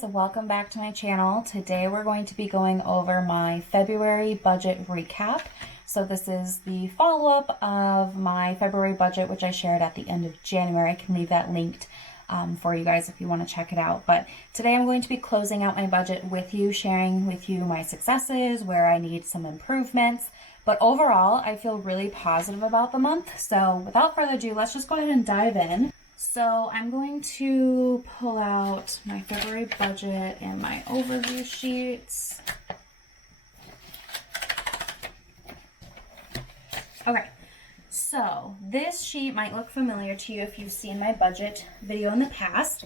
guys, welcome back to my channel. Today we're going to be going over my February budget recap. So this is the follow-up of my February budget, which I shared at the end of January. I can leave that linked for you guys if you want to check it out. But today I'm going to be closing out my budget with you, sharing with you my successes, where I need some improvements. But overall, I feel really positive about the month. So without further ado, let's just go ahead and dive in. So I'm going to pull out my February budget and my overview sheets. Okay, so this sheet might look familiar to you if you've seen my budget video in the past.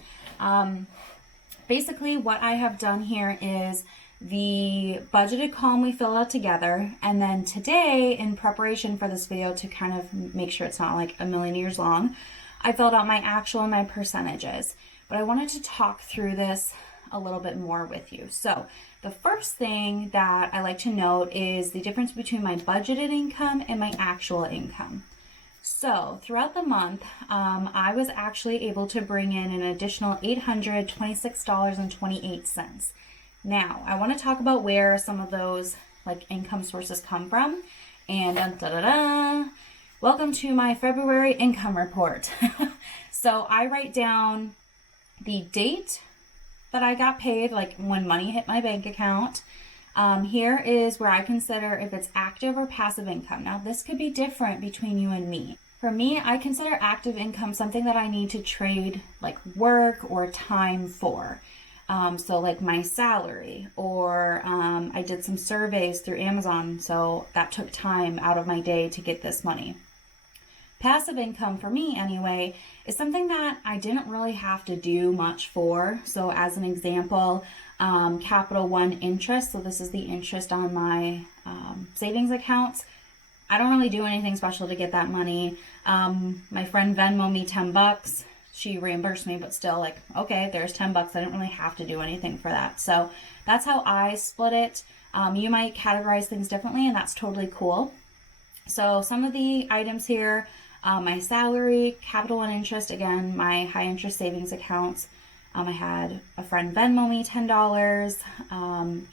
Basically what I have done here is the budgeted column we filled out together, and then today, in preparation for this video to kind of make sure it's not like a million years long, I filled out my actual and my percentages, but I wanted to talk through this a little bit more with you. So the first thing that I like to note is the difference between my budgeted income and my actual income. So throughout the month, I was actually able to bring in an additional $826.28. Now, I want to talk about where some of those income sources come from, and welcome to my February income report. So I write down the date that I got paid, like when money hit my bank account. Here is where I consider if it's active or passive income. Now this could be different between you and me. For me, I consider active income something that I need to trade like work or time for. So like my salary, or I did some surveys through Amazon, so that took time out of my day to get this money. Passive income, for me anyway, is something that I didn't really have to do much for. So as an example, Capital One interest, so this is the interest on my savings accounts. I don't really do anything special to get that money. My friend Venmo me $10. She reimbursed me, but still, like, okay, there's $10. I didn't really have to do anything for that. So that's how I split it. You might categorize things differently, and that's totally cool. So some of the items here, my salary, Capital One interest, again, my high interest savings accounts. I had a friend Venmo me $10,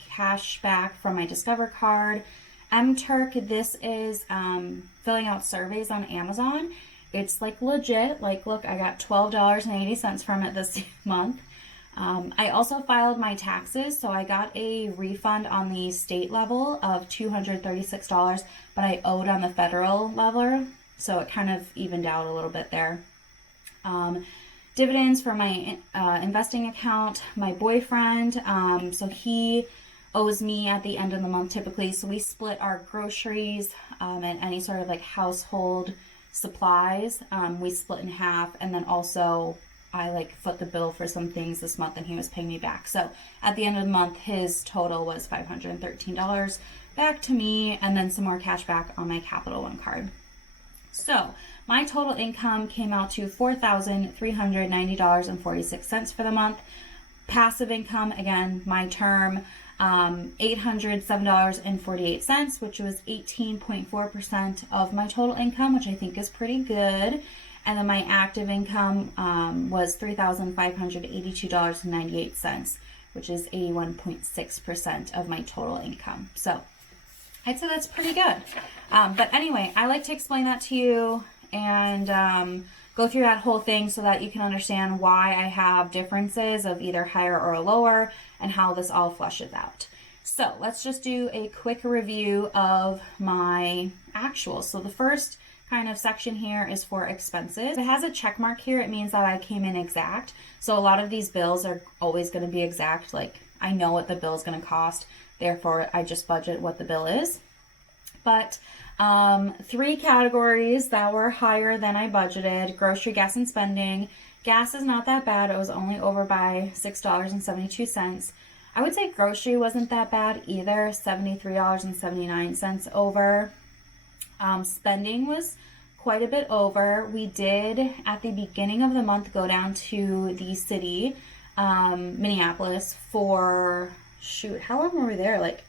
cash back from my Discover card. MTurk, this is filling out surveys on Amazon. It's like legit, like look, I got $12.80 from it this month. I also filed my taxes, so I got a refund on the state level of $236, but I owed on the federal level, so it kind of evened out a little bit there. Dividends for my investing account, my boyfriend, so he owes me at the end of the month typically, so we split our groceries and any sort of like household supplies, we split in half, and then also I foot the bill for some things this month and he was paying me back. So at the end of the month, his total was $513 back to me, and then some more cash back on my Capital One card. So my total income came out to $4,390.46 for the month. Passive income, again, my term, $807.48, which was 18.4% of my total income, which I think is pretty good. And then my active income was $3,582.98, which is 81.6% of my total income. So I'd say that's pretty good. But anyway, I like to explain that to you and go through that whole thing so that you can understand why I have differences of either higher or lower and how this all flushes out. So let's just do a quick review of my actuals. So the first kind of section here is for expenses. It has a check mark here. It means that I came in exact. So a lot of these bills are always going to be exact. Like I know what the bill is going to cost. Therefore, I just budget what the bill is. But 3 categories that were higher than I budgeted: grocery, gas, and spending. Gas is not that bad. It was only over by $6.72. I would say grocery wasn't that bad either, $73.79 over. Spending was quite a bit over. We did, at the beginning of the month, go down to the city, Minneapolis, for, how long were we there? Like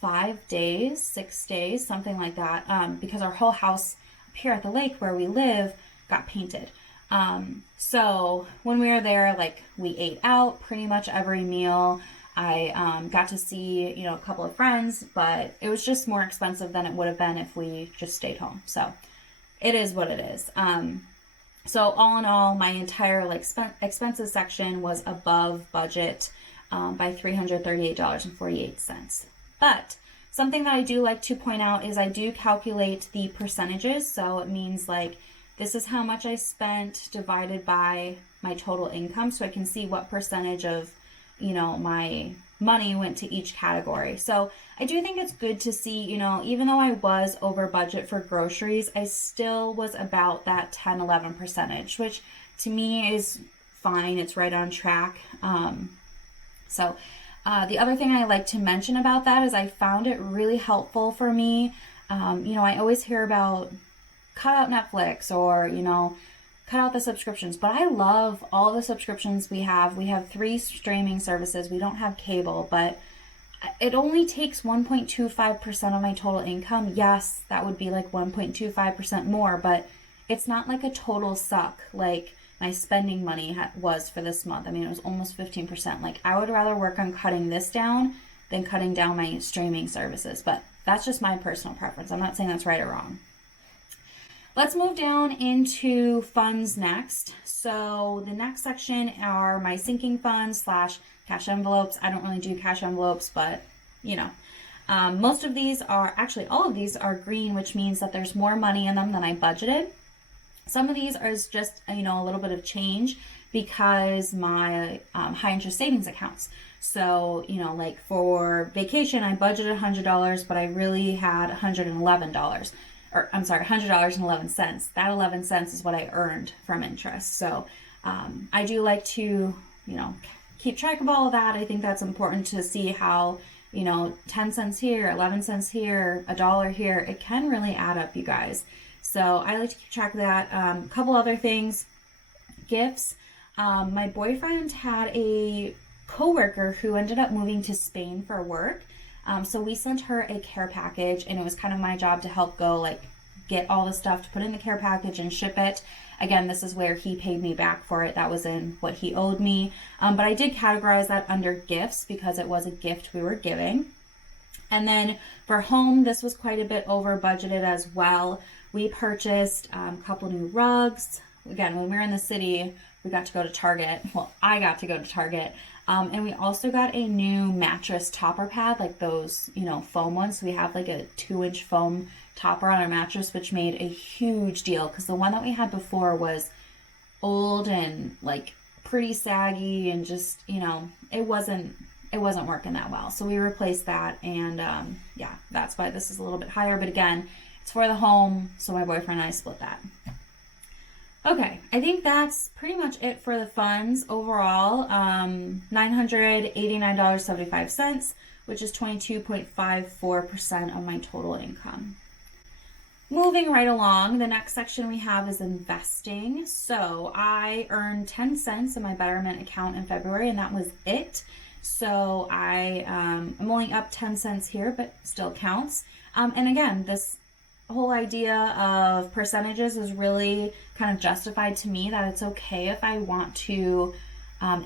5 days, 6 days, something like that, because our whole house up here at the lake where we live got painted. So when we were there, like we ate out pretty much every meal. I got to see, a couple of friends, but it was just more expensive than it would have been if we just stayed home. So it is what it is. So all in all, my entire expenses section was above budget by $338.48. But something that I do like to point out is I do calculate the percentages. So it means like this is how much I spent divided by my total income. So I can see what percentage of, my money went to each category. So I do think it's good to see, even though I was over budget for groceries, I still was about that 10-11 percentage, which to me is fine. It's right on track. The other thing I like to mention about that is I found it really helpful for me. I always hear about cut out Netflix or, cut out the subscriptions, but I love all the subscriptions we have. We have 3 streaming services. We don't have cable, but it only takes 1.25% of my total income. Yes, that would be like 1.25% more, but it's not like a total suck like my spending money was for this month. I mean, it was almost 15%. Like I would rather work on cutting this down than cutting down my streaming services, but that's just my personal preference. I'm not saying that's right or wrong. Let's move down into funds next. So the next section are my sinking funds / cash envelopes. I don't really do cash envelopes, but most of these are, actually all of these are green, which means that there's more money in them than I budgeted. Some of these are just, a little bit of change because my high interest savings accounts. So, like for vacation, I budgeted $100, but I really had $111. Or I'm sorry, $100.11. That 11 cents is what I earned from interest. So I do like to, keep track of all of that. I think that's important to see how, 10 cents here, 11 cents here, $1 here, it can really add up, you guys. So I like to keep track of that. A couple other things, gifts. My boyfriend had a coworker who ended up moving to Spain for work. So we sent her a care package, and it was kind of my job to help go get all the stuff to put in the care package and ship it. Again, this is where he paid me back for it. That was in what he owed me. But I did categorize that under gifts because it was a gift we were giving. And then for home, this was quite a bit over budgeted as well. We purchased a couple new rugs. Again, when we were in the city, we got to go to Target. Well, I got to go to Target. And we also got a new mattress topper pad, like those, foam ones. So we have like a 2-inch foam topper on our mattress, which made a huge deal because the one that we had before was old and pretty saggy and just, it wasn't working that well. So we replaced that, and that's why this is a little bit higher. But again, it's for the home, so my boyfriend and I split that. Okay, I think that's pretty much it for the funds overall. $989.75, which is 22.54% of my total income. Moving right along, the next section we have is investing. So I earned 10 cents in my Betterment account in February, and that was it. So I'm only up 10 cents here, but still counts. And again, this whole idea of percentages is really kind of justified to me that it's okay if I want to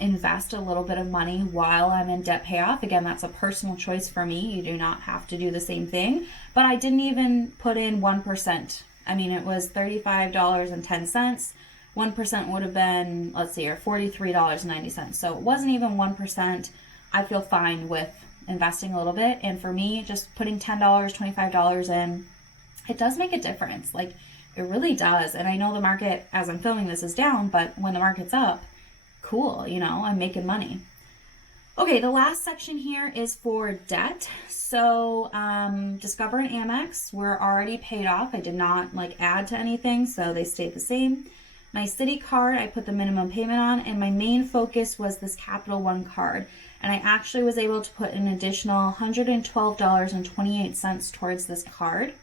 invest a little bit of money while I'm in debt payoff. Again, that's a personal choice for me. You do not have to do the same thing. But I didn't even put in 1%. I mean, it was $35.10. 1% would have been, let's see here, $43.90. So it wasn't even 1%. I feel fine with investing a little bit. And for me, just putting $10, $25 in, it does make a difference. It really does. And I know the market, as I'm filming this, is down, but when the market's up, cool, I'm making money. Okay, the last section here is for debt. So Discover and Amex were already paid off. I did not add to anything, so they stayed the same. My Citi card, I put the minimum payment on, and my main focus was this Capital One card. And I actually was able to put an additional $112.28 towards this card.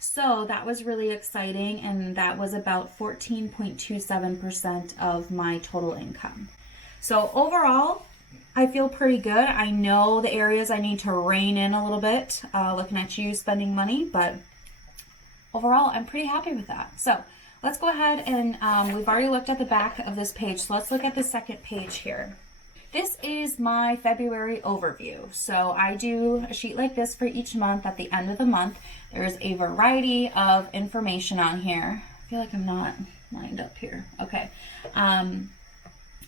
So that was really exciting, and that was about 14.27% of my total income. So overall, I feel pretty good. I know the areas I need to rein in a little bit, looking at you spending money, but overall, I'm pretty happy with that. So let's go ahead and we've already looked at the back of this page, so let's look at the second page here. This is my February overview. So I do a sheet like this for each month. At the end of the month, there's a variety of information on here. I feel like I'm not lined up here. Okay.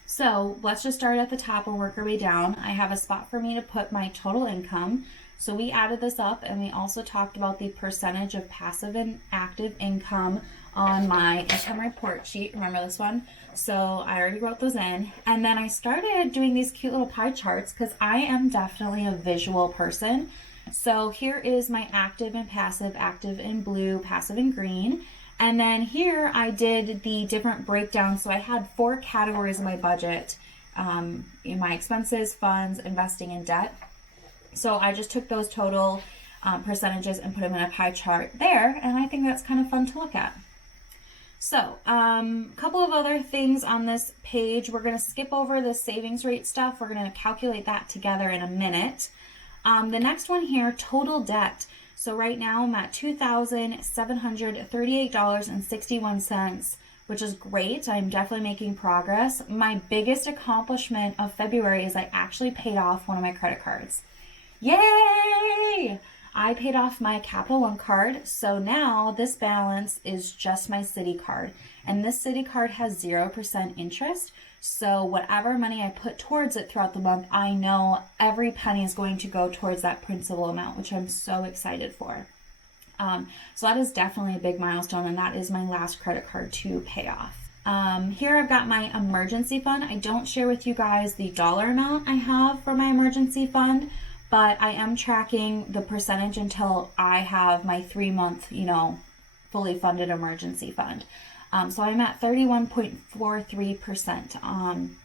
So let's just start at the top and work our way down. I have a spot for me to put my total income. So we added this up, and we also talked about the percentage of passive and active income on my income report sheet. Remember this one? So I already wrote those in. And then I started doing these cute little pie charts because I am definitely a visual person. So here is my active and passive, active in blue, passive in green. And then here I did the different breakdowns. So I had 4 categories of my budget, in my expenses, funds, investing, and debt. So I just took those total percentages and put them in a pie chart there. And I think that's kind of fun to look at. So, a couple of other things on this page. We're going to skip over the savings rate stuff. We're going to calculate that together in a minute. The next one here, total debt. So right now I'm at $2,738.61, which is great. I'm definitely making progress. My biggest accomplishment of February is I actually paid off one of my credit cards. Yay! I paid off my Capital One card, so now this balance is just my Citi card. And this Citi card has 0% interest, so whatever money I put towards it throughout the month, I know every penny is going to go towards that principal amount, which I'm so excited for. So that is definitely a big milestone, and that is my last credit card to pay off. Here I've got my emergency fund. I don't share with you guys the dollar amount I have for my emergency fund, but I am tracking the percentage until I have my 3-month, fully funded emergency fund. So I'm at 31.43%, on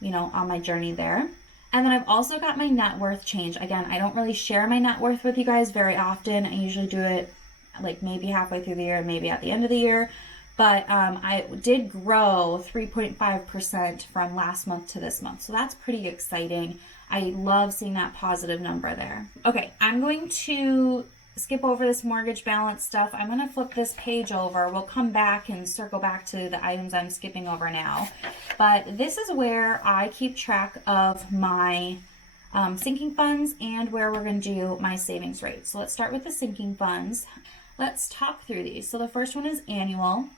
my journey there. And then I've also got my net worth change. Again, I don't really share my net worth with you guys very often. I usually do it like maybe halfway through the year, maybe at the end of the year. But I did grow 3.5% from last month to this month. So that's pretty exciting. I love seeing that positive number there. Okay, I'm going to skip over this mortgage balance stuff. I'm going to flip this page over. We'll come back and circle back to the items I'm skipping over now. But this is where I keep track of my sinking funds and where we're going to do my savings rate. So let's start with the sinking funds. Let's talk through these. So the first one is annual.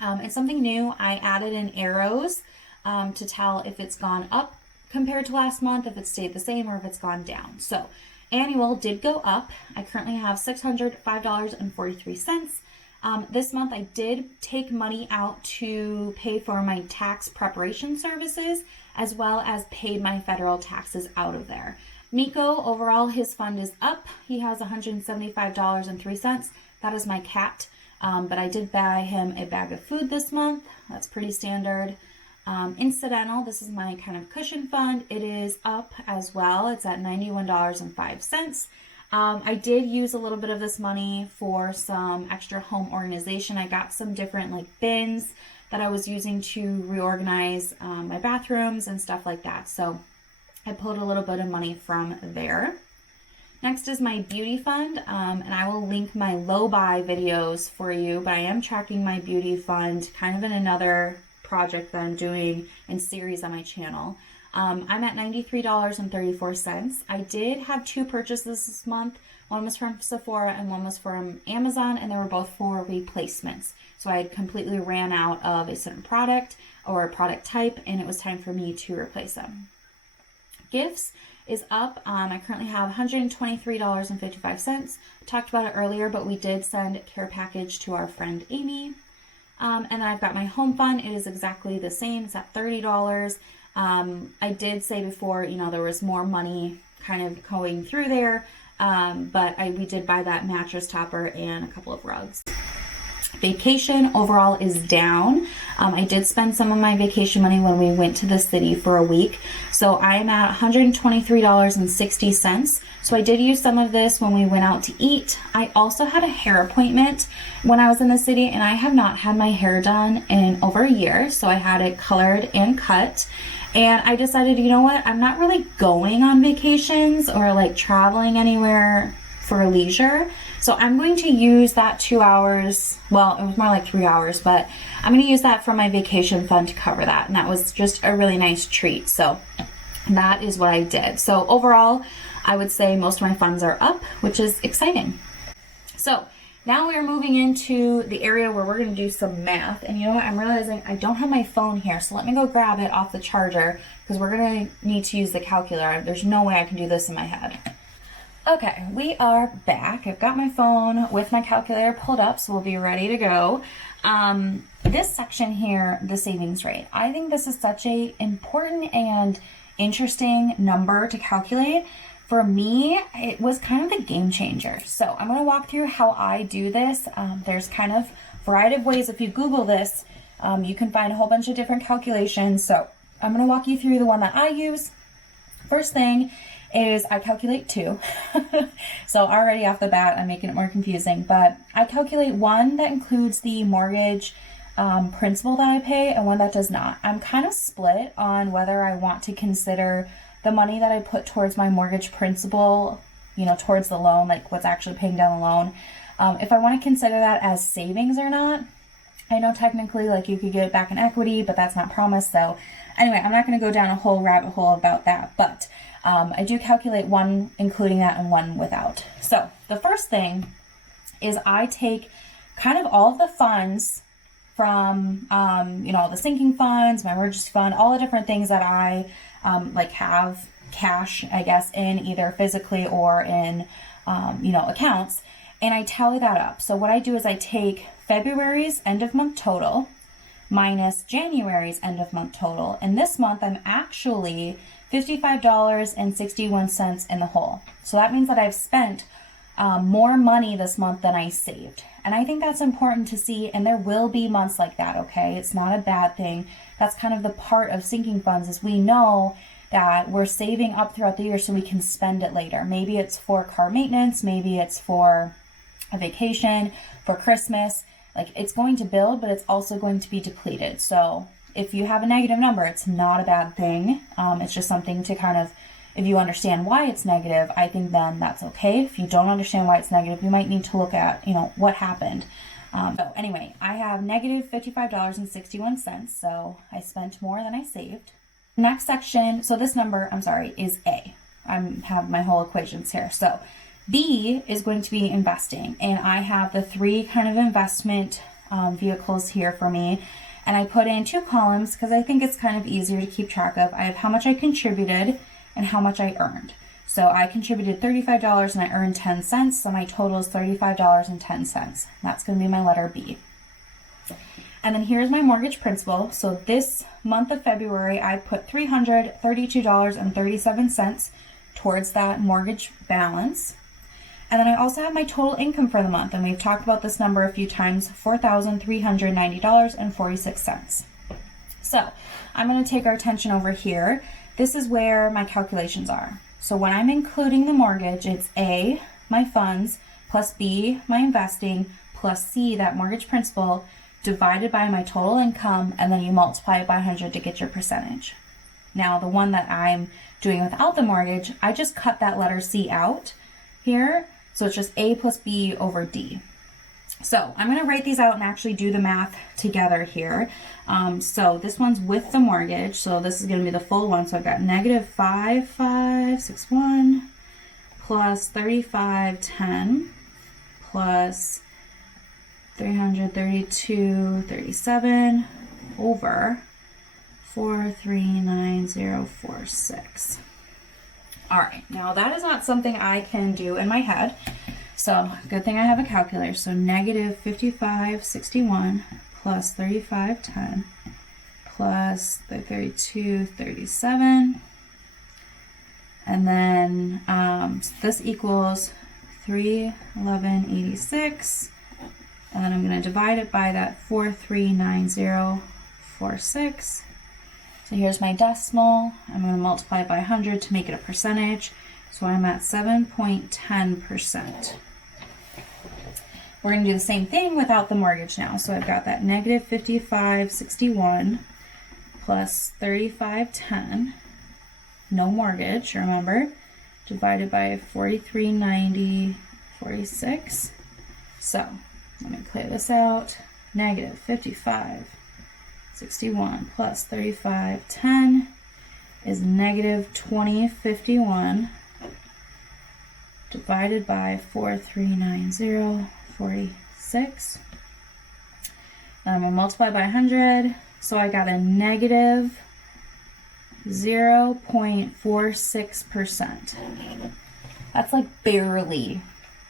It's something new. I added in arrows to tell if it's gone up compared to last month, if it stayed the same, or if it's gone down. So annual did go up. I currently have $605.43. This month I did take money out to pay for my tax preparation services, as well as paid my federal taxes out of there. Nico, overall, his fund is up. He has $175.03. That is my cat. But I did buy him a bag of food this month. That's pretty standard. Incidental, this is my kind of cushion fund. It is up as well. It's at $91.05. I did use a little bit of this money for some extra home organization. I got some different bins that I was using to reorganize my bathrooms and stuff like that. So I pulled a little bit of money from there. Next is my beauty fund, and I will link my low buy videos for you, but I am tracking my beauty fund kind of in another project that I'm doing in series on my channel. I'm at $93.34. I did have 2 purchases this month. One was from Sephora and one was from Amazon, and they were both for replacements. So I had completely ran out of a certain product or a product type, and it was time for me to replace them. Gifts is up. I currently have $123.55. Talked about it earlier, but we did send a care package to our friend Amy. And then I've got my home fund. It is exactly the same. It's at $30. I did say before, there was more money kind of going through there, but we did buy that mattress topper and a couple of rugs. Vacation overall is down. I did spend some of my vacation money when we went to the city for a week. So I'm at $123.60. So I did use some of this when we went out to eat. I also had a hair appointment when I was in the city, and I have not had my hair done in over a year. So I had it colored and cut. And I decided, you know what? I'm not really going on vacations or traveling anywhere for leisure. So I'm going to use that 2 hours, well, it was more like 3 hours, but I'm going to use that from my vacation fund to cover that. And that was just a really nice treat. So that is what I did. So overall, I would say most of my funds are up, which is exciting. So now we are moving into the area where we're going to do some math. And you know what? I'm realizing I don't have my phone here. So let me go grab it off the charger because we're going to need to use the calculator. There's no way I can do this in my head. Okay, we are back. I've got my phone with my calculator pulled up, so we'll be ready to go. This section here, the savings rate, I think this is such a important and interesting number to calculate. For me, it was kind of the game changer. So I'm going to walk through how I do this. There's kind of a variety of ways. If you Google this, you can find a whole bunch of different calculations. So I'm going to walk you through the one that I use. First thing is I calculate 2. So already off the bat, I'm making it more confusing, but I calculate one that includes the mortgage principal that I pay and one that does not. I'm kind of split on whether I want to consider the money that I put towards my mortgage principal, towards the loan, like what's actually paying down the loan. If I want to consider that as savings or not. I know technically like you could get it back in equity, but that's not promised. So anyway, I'm not going to go down a whole rabbit hole about that, but I do calculate one including that and one without. So the first thing is I take kind of all of the funds from, the sinking funds, my emergency fund, all the different things that I have cash, I guess, in either physically or in, accounts. And I tally that up. So what I do is I take February's end of month total minus January's end of month total. And this month I'm actually $55.61 in the hole. So that means that I've spent more money this month than I saved. And I think that's important to see. And there will be months like that, okay? It's not a bad thing. That's kind of the part of sinking funds is we know that we're saving up throughout the year so we can spend it later. Maybe it's for car maintenance, maybe it's for a vacation, for Christmas. Like it's going to build, but it's also going to be depleted. So if you have a negative number, it's not a bad thing. It's just something to kind of, if you understand why it's negative, I think then that's okay. If you don't understand why it's negative, you might need to look at, what happened. So anyway, I have negative $55.61. So I spent more than I saved. Next section, so this number, is A. I have my whole equations here. So B is going to be investing. And I have the 3 kind of investment vehicles here for me. And I put in 2 columns because I think it's kind of easier to keep track of. I have how much I contributed and how much I earned. So I contributed $35 and I earned 10 cents. So my total is $35.10. That's going to be my letter B. And then here's my mortgage principal. So this month of February, I put $332.37 towards that mortgage balance. And then I also have my total income for the month. And we've talked about this number a few times, $4,390.46. So I'm going to take our attention over here. This is where my calculations are. So when I'm including the mortgage, it's A, my funds, plus B, my investing, plus C, that mortgage principal, divided by my total income, and then you multiply it by 100 to get your percentage. Now, the one that I'm doing without the mortgage, I just cut that letter C out here. So it's just A plus B over D. So I'm going to write these out and actually do the math together here. So this one's with the mortgage. So this is going to be the full one. So I've got negative 5561 plus 3510 plus 332.37 over 439046. All right, now that is not something I can do in my head. So good thing I have a calculator. So negative 5561 plus 3510 plus the 3237. And then this equals 311.86. And then I'm going to divide it by that 439046. So here's my decimal. I'm going to multiply it by 100 to make it a percentage. So I'm at 7.10%. We're going to do the same thing without the mortgage now. So I've got that negative 5561 plus 3510, no mortgage, remember, divided by 439046 46. So let me clear this out. Negative 55, 61 plus 35, 10 is negative 2051 divided by 4390, 46. Then I'm going to multiply by 100. So I got a negative 0.46%. That's like barely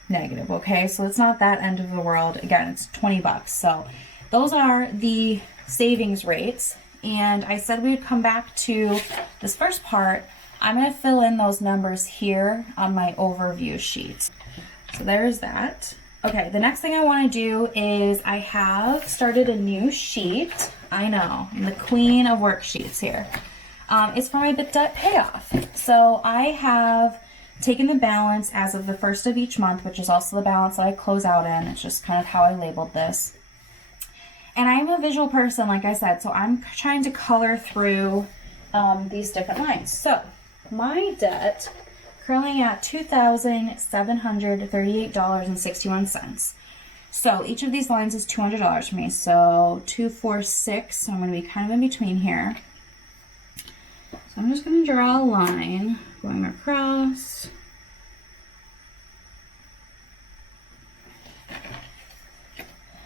negative, okay? So it's not that end of the world. Again, it's 20 bucks. So those are the savings rates. And I said we would come back to this first part. I'm going to fill in those numbers here on my overview sheet. So there's that. Okay, the next thing I want to do is I have started a new sheet. I know, I'm the queen of worksheets here. It's for my debt payoff. So I have taken the balance as of the first of each month, which is also the balance that I close out in. It's just kind of how I labeled this. And I'm a visual person, like I said, so I'm trying to color through these different lines. So my debt currently at $2,738.61. So each of these lines is $200 for me. So 246, so I'm going to be kind of in between here. So I'm just going to draw a line going across.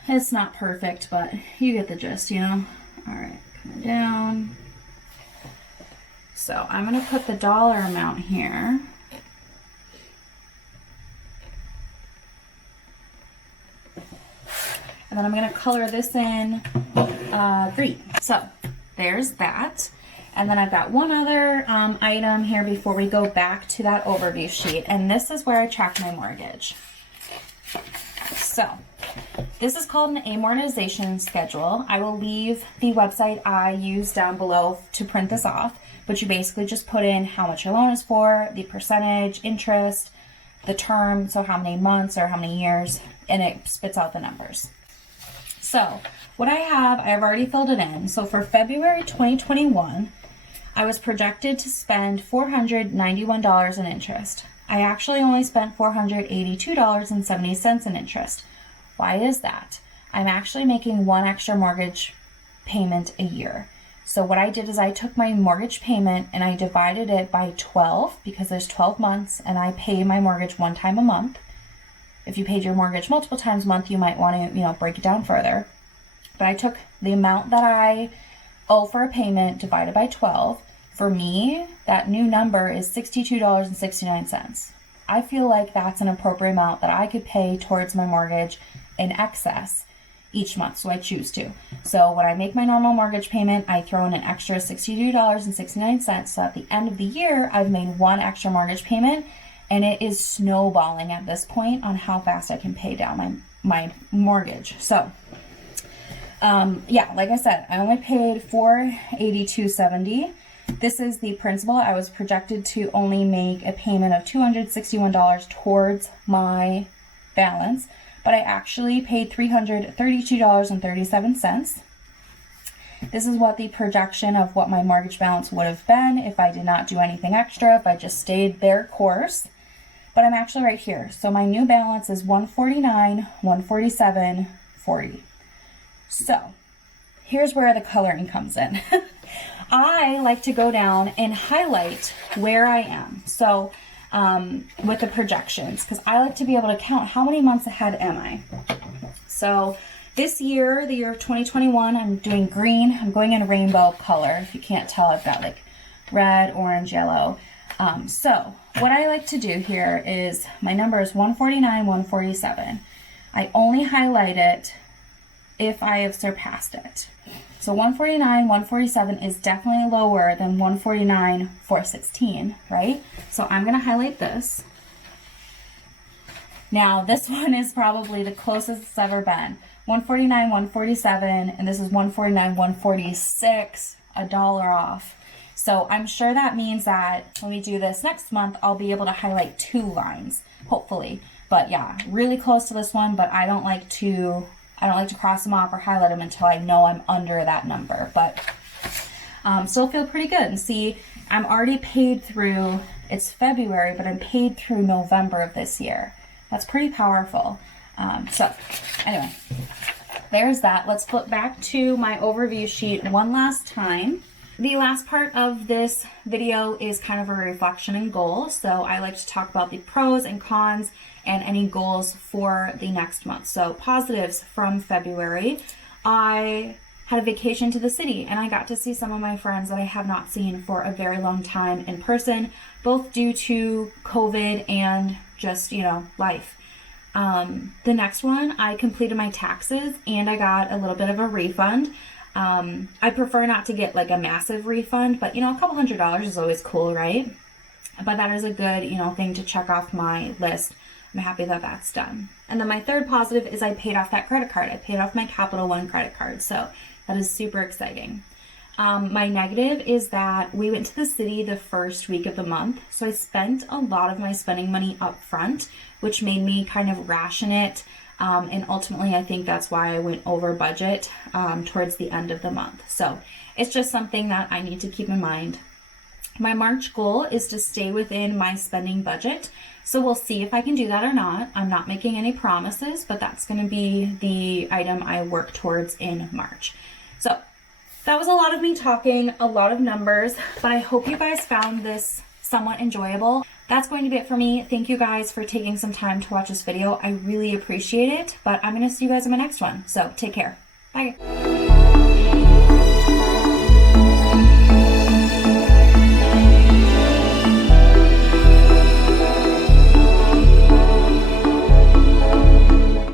It's not perfect, but you get the gist, you know? All right, come down. So I'm going to put the dollar amount here. And then I'm going to color this in green. So there's that. And then I've got one other item here before we go back to that overview sheet. And this is where I track my mortgage. So this is called an amortization schedule. I will leave the website I use down below to print this off. But you basically just put in how much your loan is for, the percentage, interest, the term, so how many months or how many years, and it spits out the numbers. So what I've already filled it in. So for February 2021, I was projected to spend $491 in interest. I actually only spent $482.70 in interest. Why is that? I'm actually making one extra mortgage payment a year. So what I did is I took my mortgage payment and I divided it by 12 because there's 12 months and I pay my mortgage one time a month. If you paid your mortgage multiple times a month, you might want to, break it down further. But I took the amount that I owe for a payment divided by 12. For me, that new number is $62.69. I feel like that's an appropriate amount that I could pay towards my mortgage in excess each month, so I choose to. So when I make my normal mortgage payment, I throw in an extra $62.69. So at the end of the year, I've made one extra mortgage payment, and it is snowballing at this point on how fast I can pay down my mortgage. So, like I said, I only paid $482.70. This is the principal. I was projected to only make a payment of $261 towards my balance, but I actually paid $332.37. This is what the projection of what my mortgage balance would have been if I did not do anything extra, if I just stayed their course. But I'm actually right here. So my new balance is $149,147.40. So here's where the coloring comes in. I like to go down and highlight where I am. So with the projections, because I like to be able to count how many months ahead am I. So this year, the year of 2021, I'm doing green. I'm going in a rainbow color. If you can't tell, I've got like red, orange, yellow. So what I like to do here is my number is 149,147. I only highlight it if I have surpassed it. So 149,147 is definitely lower than 149,416, right? So I'm going to highlight this. Now this one is probably the closest it's ever been. 149,147, and this is 149,146, $1 off. So I'm sure that means that when we do this next month, I'll be able to highlight 2 lines, hopefully. But yeah, really close to this one, but I don't like to cross them off or highlight them until I know I'm under that number. But still feel pretty good. And see, I'm already paid through, it's February, but I'm paid through November of this year. That's pretty powerful. So anyway, there's that. Let's flip back to my overview sheet one last time. The last part of this video is kind of a reflection and goal. So I like to talk about the pros and cons and any goals for the next month. So positives from February. I had a vacation to the city and I got to see some of my friends that I have not seen for a very long time in person, both due to COVID and just, life. The next one, I completed my taxes and I got a little bit of a refund. I prefer not to get like a massive refund, but a couple $100 is always cool, right? But that is a good, thing to check off my list. I'm happy that that's done. And then my third positive is I paid off that credit card. I paid off my Capital One credit card. So that is super exciting. My negative is that we went to the city the first week of the month. So I spent a lot of my spending money up front, which made me kind of ration it. And ultimately, I think that's why I went over budget towards the end of the month. So it's just something that I need to keep in mind. My March goal is to stay within my spending budget. So we'll see if I can do that or not. I'm not making any promises, but that's going to be the item I work towards in March. So that was a lot of me talking, a lot of numbers, but I hope you guys found this somewhat enjoyable. That's going to be it for me. Thank you guys for taking some time to watch this video. I really appreciate it, but I'm going to see you guys in my next one. So take care. Bye.